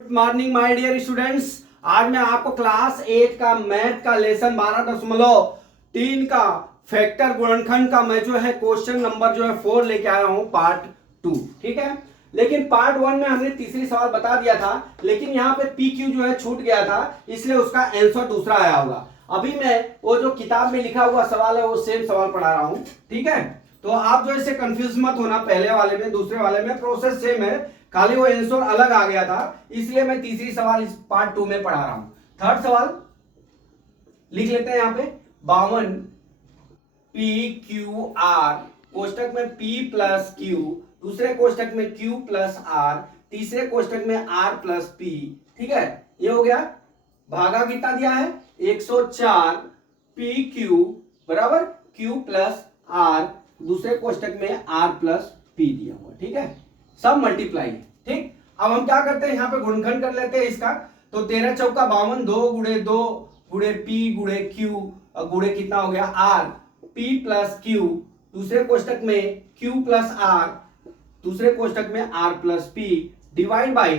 Good morning my dear students. आज मैं आपको क्लास 8 का मैथ का लेसन 12.3 का फैक्टर गुणनखंड का मैं जो है क्वेश्चन नंबर जो है 4 लेके आया हूं पार्ट 2। ठीक है, लेकिन पार्ट 1 में हमने तीसरी सवाल बता दिया था, लेकिन यहाँ पे पी क्यू जो है छूट गया था, इसलिए उसका आंसर दूसरा आया होगा। अभी मैं वो जो किताब में लिखा हुआ सवाल है वो सेम सवाल पढ़ा रहा हूं। ठीक है, तो आप जो इससे कंफ्यूज मत होना, पहले वाले में दूसरे वाले में प्रोसेस सेम है, खाली वो आंसर अलग आ गया था, इसलिए मैं तीसरी सवाल इस पार्ट 2 में पढ़ा रहा हूं। थर्ड सवाल लिख लेते हैं यहां पे 52 पी क्यू आर, कोष्टक में P प्लस क्यू, दूसरे कोष्टक में Q प्लस आर, तीसरे कोष्टक में R प्लस P। ठीक है, ये हो गया। भागा कितना दिया है 104 पी क्यू बराबर Q प्लस आर, दूसरे कोष्टक में R प्लस P दिया हुआ। ठीक है, सब मल्टीप्लाई है। ठीक, अब हम क्या करते हैं यहाँ पे गुणनखंड कर लेते हैं इसका। तो 13 चौका 52, 2 गुणे 2 गुणे P गुणे Q और गुणे कितना हो गया R, P प्लस Q, दूसरे कोष्टक में Q प्लस R, दूसरे कोष्टक में R plus P divide by.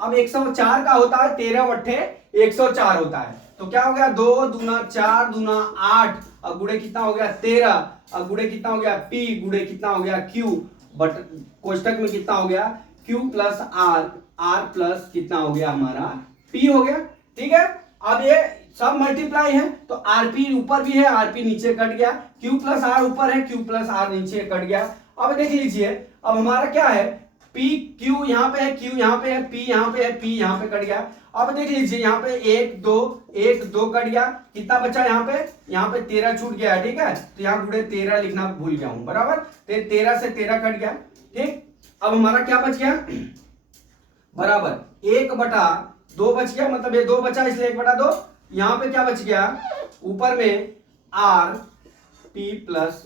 अब 104 का होता है 13 वट्ठे 104 होता है, तो क्या हो गया 2 दूना 4 दूना 8 और गुणे कितना हो गया 13 और गुणे कितना हो गया P गुणे कितना हो गया Q, बट कोष्टक में कितना हो गया Q plus R, R plus कितना हो गया हमारा P हो गया। ठीक है, अब ये सब मल्टीप्लाई है तो RP ऊपर भी है, RP नीचे कट गया, Q प्लस R ऊपर है, Q प्लस R नीचे कट गया। अब देख लीजिए, अब हमारा क्या है P Q यहाँ पे है, Q यहाँ पे है, P यहाँ पे है, P यहाँ पे कट गया। अब देख लीजिए यहाँ पे 1 2 कट गया, कितना बचा यहाँ पे 13 छूट गया है। ठीक है, तो यहाँ गुणे 13 लिखना भूल गया हूं, बराबर 13 से 13 कट गया। ठीक, अब हमारा क्या बच गया बराबर 1/2 बच गया, मतलब ये 2 बचा इसलिए 1/2। यहाँ पे क्या बच गया ऊपर में R P प्लस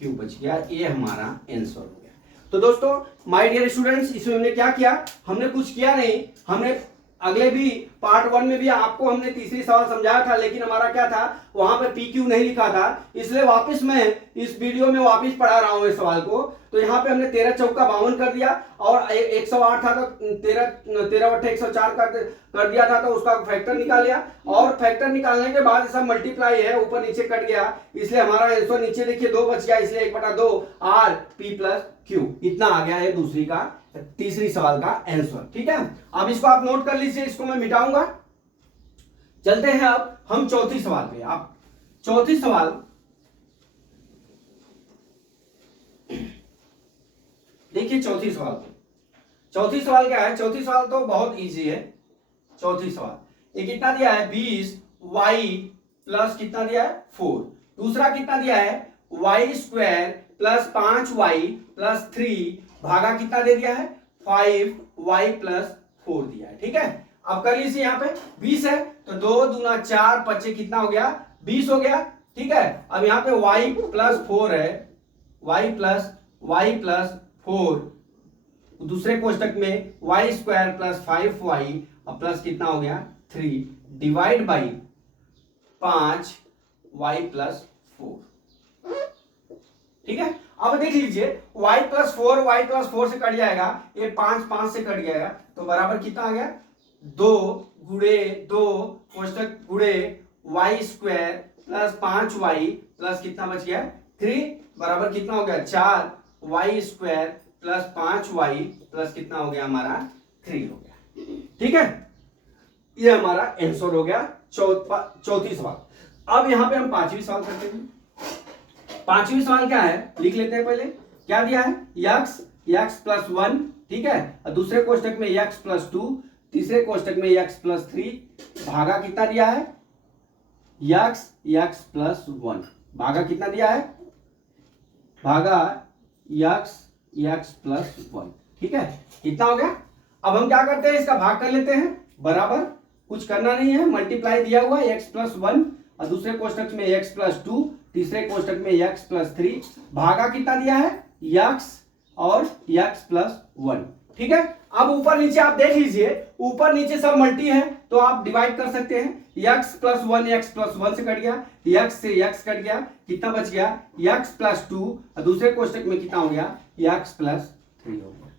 Q बच गया, ये हमारा आंसर हो गया। तो दोस्तों माय डियर स्टूडेंट्स, इसमें हमने क्या किया, हमने कुछ किया नहीं, हमने अगले भी पार्ट 1 में भी आपको हमने तीसरी सवाल समझाया था, लेकिन हमारा क्या था वहां पे पी क्यू नहीं लिखा था, इसलिए वापस मैं इस वीडियो में वापस पढ़ा रहा हूं इस सवाल को। तो यहाँ पे हमने 13 चौका 52 कर दिया और 108 था तो 13 बट्टे 104 कर दिया था, तो उसका फैक्टर निकाल लिया, और फैक्टर निकालने के बाद सब मल्टीप्लाई है, ऊपर नीचे कट गया, इसलिए हमारा आंसर नीचे देखिए 2 बच गया, इसलिए 1/2 R P प्लस Q, इतना आ गया है दूसरी का तीसरी सवाल का आंसर। ठीक है, अब इसको आप नोट कर लीजिए, इसको मैं मिटाऊंगा। चलते हैं अब हम चौथी सवाल पे। आप चौथी सवाल देखिए, चौथी सवाल क्या है, चौथी सवाल तो बहुत इजी है। चौथी सवाल ये कितना दिया है 20y प्लस कितना दिया है 4, दूसरा कितना दिया है y square plus 5y plus 3 भागा कितना दे दिया है 5y प्लस 4 दिया है। ठीक है, अब कर लीजिए, यहाँ पे 20 है तो 2 दूना 4 पचे कितना हो गया 20 हो गया। ठीक है, अब यहाँ पे y प्लस 4 है, y प्लस 4, दूसरे कोष्टक में y स्क्वायर प्लस 5y और प्लस कितना हो गया 3 डिवाइड बाई 5y प्लस 4। ठीक है, अब देख लीजिए y प्लस 4 से कट जाएगा, ये 5 से कट जाएगा, तो बराबर कितना आ गया 2 गुणे 2 कोष्टक गुणे y square plus 5y plus कितना बच गया 3 बराबर कितना हो गया 4y square plus 5y plus कितना हो गया हमारा 3 हो गया। ठीक है, ये हमारा आंसर हो गया चौथी सवाल। अब यहां पे हम पांचवी सवाल करते हैं। पांचवी सवाल क्या है लिख लेते हैं, पहले क्या दिया है x प्लस 1, ठीक है, और दूसरे कोष्टक में x प्लस 2, तीसरे कोष्टक में x प्लस 3, भागा कितना दिया है x प्लस 1, भागा कितना दिया है भागा x प्लस 1। ठीक है, कितना हो गया। अब हम क्या करते हैं, इसका भाग कर लेते हैं, बराबर कुछ करना नहीं है, मल्टीप्लाई दिया हुआ x प्लस 1 और दूसरे कोष्टक में x प्लस 2, तीसरे कोष्टक में x प्लस 3, भागा कितना दिया है x और x प्लस 1। ठीक है, अब ऊपर नीचे आप देख लीजिए, ऊपर नीचे सब मल्टी है तो आप डिवाइड कर सकते हैं। x प्लस 1 से कट गया, x से x कट गया, कितना बच गया x प्लस 2 और दूसरे कोष्टक में कितना हो गया x प्लस 3 हो गया।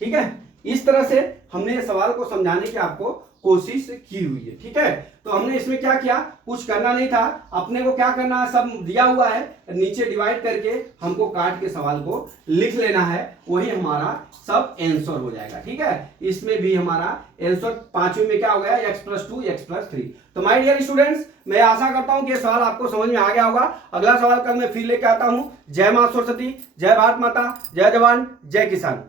ठीक है, इस तरह से हमने ये सवाल को समझाने की आपको कोशिश की हुई है। ठीक है, तो हमने इसमें क्या किया, कुछ करना नहीं था, अपने को क्या करना है, सब दिया हुआ है, नीचे डिवाइड करके हमको काट के सवाल को लिख लेना है, वही हमारा सब आंसर हो जाएगा। ठीक है, इसमें भी हमारा आंसर पांचवें में क्या हो गया, x+2 x+3। तो माय डियर स्टूडेंट्स, मैं आशा करता हूं कि ये सवाल आपको समझ में आ गया होगा। अगला सवाल कल मैं फिर लेके आता हूं। जय मां सरस्वती, जय भारत माता, जय जवान, जय किसान।